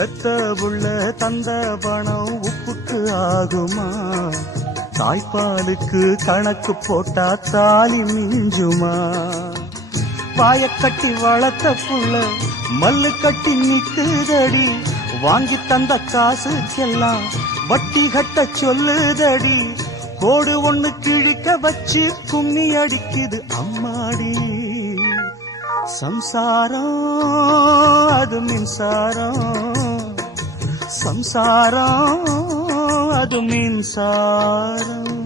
பெத்த புள்ள தந்த பணம் உப்புக்கு ஆகுமா? தாய்ப்பாலுக்கு கணக்கு போட்டா தாலி மிஞ்சுமா? வாயக்கட்டி வளர்த்த புள்ள மல்லு கட்டி நிக்குதடி, வாங்கி தந்த காசுக்கெல்லாம் வட்டி கட்ட சொல்லுதடி. கோடு ஒண்ணு கிழிக்க வச்சு கும்மி அடிக்குது அம்மாடி. சம்சாரம் அது மின்சாரம், சம்சாரம் அது மின்சாரம்.